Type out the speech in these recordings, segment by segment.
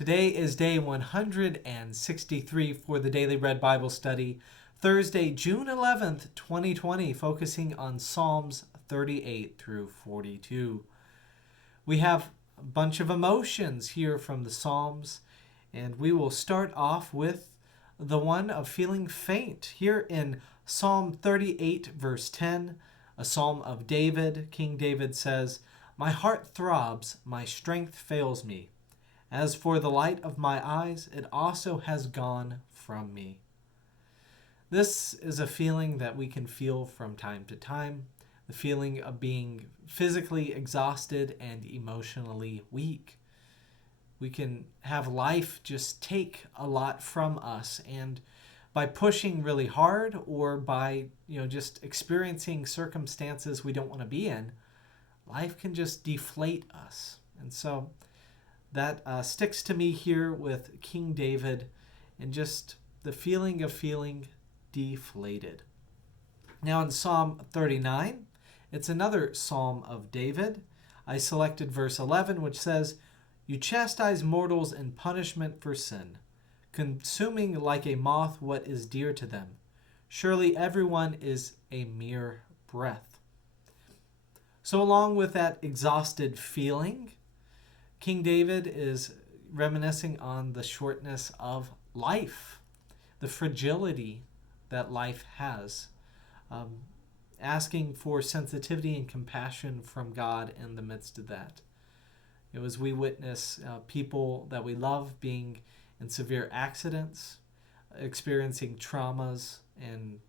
Today is day 163 for the Daily Bread Bible Study, Thursday, June 11th, 2020, focusing on Psalms 38 through 42. We have a bunch of emotions here from the Psalms, and we will start off with the one of feeling faint. Here in Psalm 38, verse 10, a psalm of David, King David says, "My heart throbs, my strength fails me. As for the light of my eyes, it also has gone from me." This is a feeling that we can feel from time to time, the feeling of being physically exhausted and emotionally weak. We can have life just take a lot from us, and by pushing really hard or by just experiencing circumstances we don't want to be in, life can just deflate us. And so that sticks to me here with King David and just the feeling of feeling deflated. Now in Psalm 39, it's another psalm of David. I selected verse 11, which says, "You chastise mortals in punishment for sin, consuming like a moth what is dear to them. Surely everyone is a mere breath." So along with that exhausted feeling, King David is reminiscing on the shortness of life, the fragility that life has, asking for sensitivity and compassion from God in the midst of that. As we witness people that we love being in severe accidents, experiencing traumas and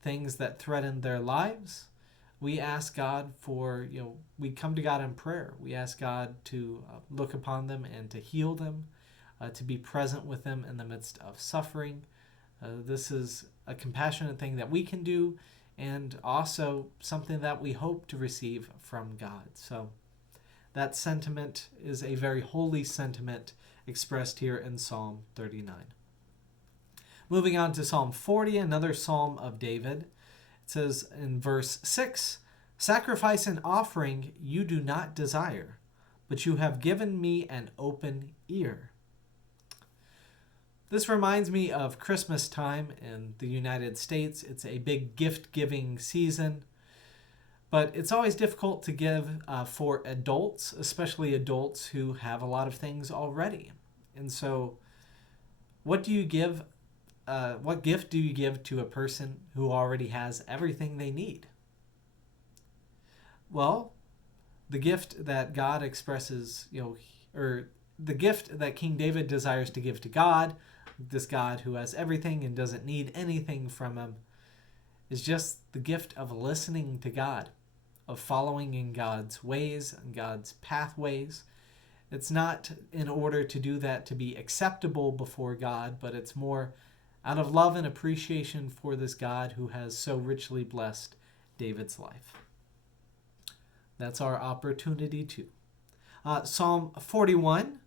things that threaten their lives, we ask God for, we come to God in prayer. We ask God to look upon them and to heal them, to be present with them in the midst of suffering. This is a compassionate thing that we can do, and also something that we hope to receive from God. So that sentiment is a very holy sentiment expressed here in Psalm 39. Moving on to Psalm 40, another psalm of David. It says in verse 6, "Sacrifice and offering you do not desire, but you have given me an open ear." This reminds me of Christmas time in the United States. It's a big gift-giving season, but it's always difficult to give for adults, especially adults who have a lot of things already. And so what do you give? What gift do you give to a person who already has everything they need? Well, the gift that God expresses, or the gift that King David desires to give to God, this God who has everything and doesn't need anything from him, is just the gift of listening to God, of following in God's ways and God's pathways. It's not in order to do that to be acceptable before God, but it's more out of love and appreciation for this God who has so richly blessed David's life. That's our opportunity too. Psalm 41,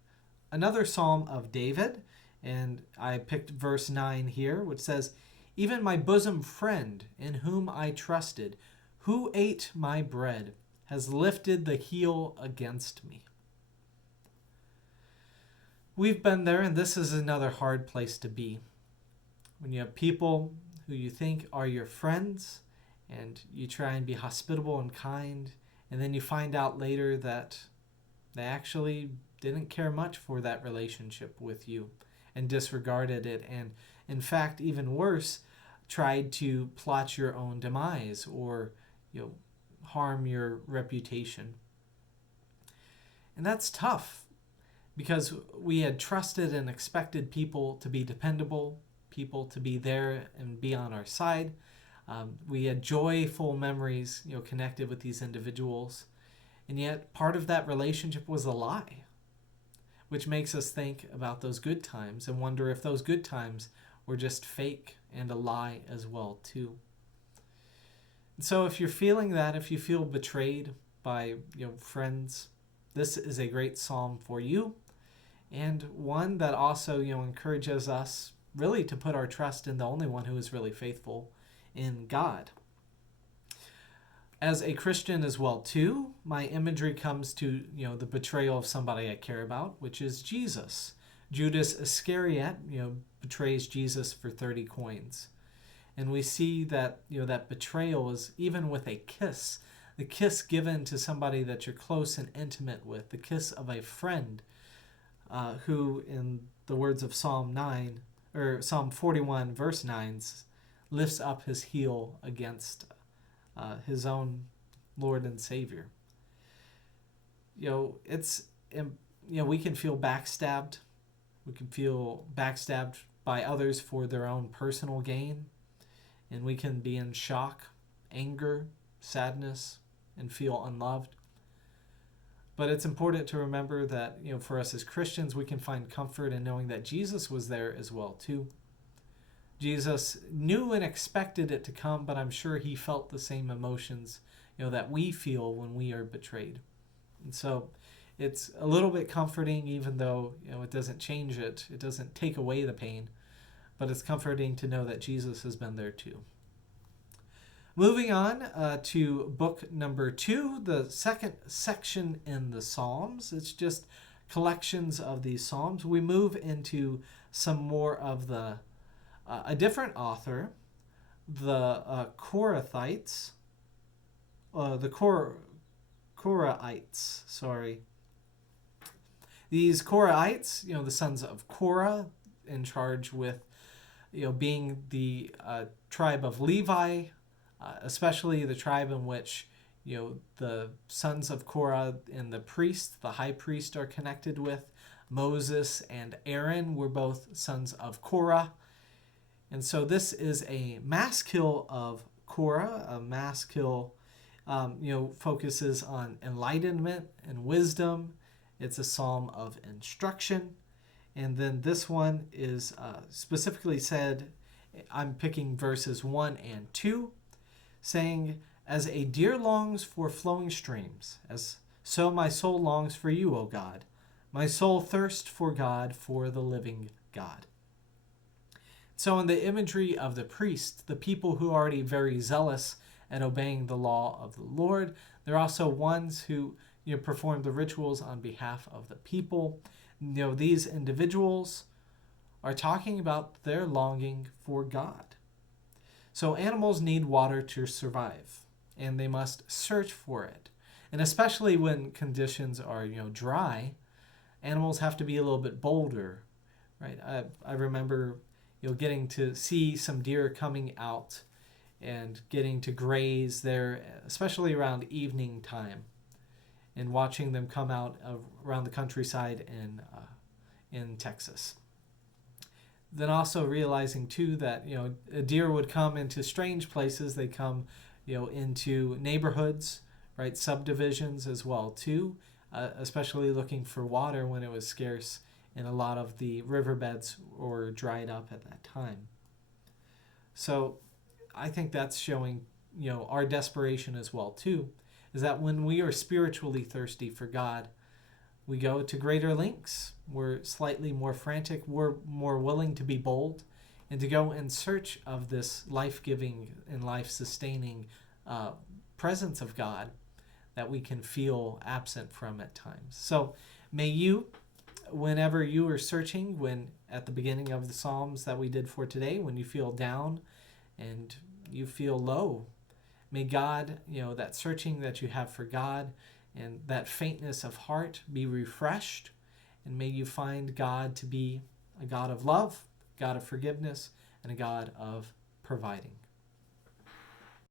another psalm of David, and I picked verse 9 here, which says, "Even my bosom friend, in whom I trusted, who ate my bread, has lifted the heel against me." We've been there, and this is another hard place to be. When you have people who you think are your friends, and you try and be hospitable and kind, and then you find out later that they actually didn't care much for that relationship with you and disregarded it, and in fact, even worse, tried to plot your own demise or harm your reputation. And that's tough because we had trusted and expected people to be dependable, people to be there and be on our side. We had joyful memories, connected with these individuals, and yet part of that relationship was a lie, which makes us think about those good times and wonder if those good times were just fake and a lie as well too. And so if you're feeling that, if you feel betrayed by friends, this is a great psalm for you, and one that also encourages us really to put our trust in the only one who is really faithful, in God. As a Christian as well too, my imagery comes to, the betrayal of somebody I care about, which is Jesus. Judas Iscariot, betrays Jesus for 30 coins. And we see that, that betrayal is even with a kiss. The kiss given to somebody that you're close and intimate with, the kiss of a friend who, in the words of Psalm 41, verse 9, lifts up his heel against his own Lord and Savior. We can feel backstabbed. We can feel backstabbed by others for their own personal gain. And we can be in shock, anger, sadness, and feel unloved. But it's important to remember that, for us as Christians, we can find comfort in knowing that Jesus was there as well too. Jesus knew and expected it to come, but I'm sure he felt the same emotions, that we feel when we are betrayed. And so it's a little bit comforting, even though, it doesn't change it. It doesn't take away the pain, but it's comforting to know that Jesus has been there too. Moving on to book number 2, the second section in the Psalms. It's just collections of these Psalms. We move into some more of a different author, the Korahites. These Korahites, the sons of Korah, in charge with, being the tribe of Levi, especially the tribe in which, the sons of Korah and the priest, the high priest, are connected with. Moses and Aaron were both sons of Korah. And so this is a mass kill of Korah. A mass kill, focuses on enlightenment and wisdom. It's a psalm of instruction. And then this one is specifically said, I'm picking verses 1 and 2, saying, "As a deer longs for flowing streams, so my soul longs for you, O God. My soul thirsts for God, for the living God." So in the imagery of the priest, the people who are already very zealous at obeying the law of the Lord, they're also ones who perform the rituals on behalf of the people. These individuals are talking about their longing for God. So animals need water to survive, and they must search for it. And especially when conditions are dry, animals have to be a little bit bolder, right? I remember getting to see some deer coming out and getting to graze there, especially around evening time, and watching them come out around the countryside in Texas. Then also realizing too that a deer would come into strange places. They come into neighborhoods, right, subdivisions as well too, especially looking for water when it was scarce, and a lot of the riverbeds were dried up at that time. So I think that's showing our desperation as well too, is that when we are spiritually thirsty for God, we go to greater lengths. We're slightly more frantic. We're more willing to be bold and to go in search of this life-giving and life-sustaining presence of God that we can feel absent from at times. So may you, whenever you are searching, when at the beginning of the Psalms that we did for today, when you feel down and you feel low, may God, that searching that you have for God and that faintness of heart be refreshed, and may you find God to be a God of love, God of forgiveness, and a God of providing.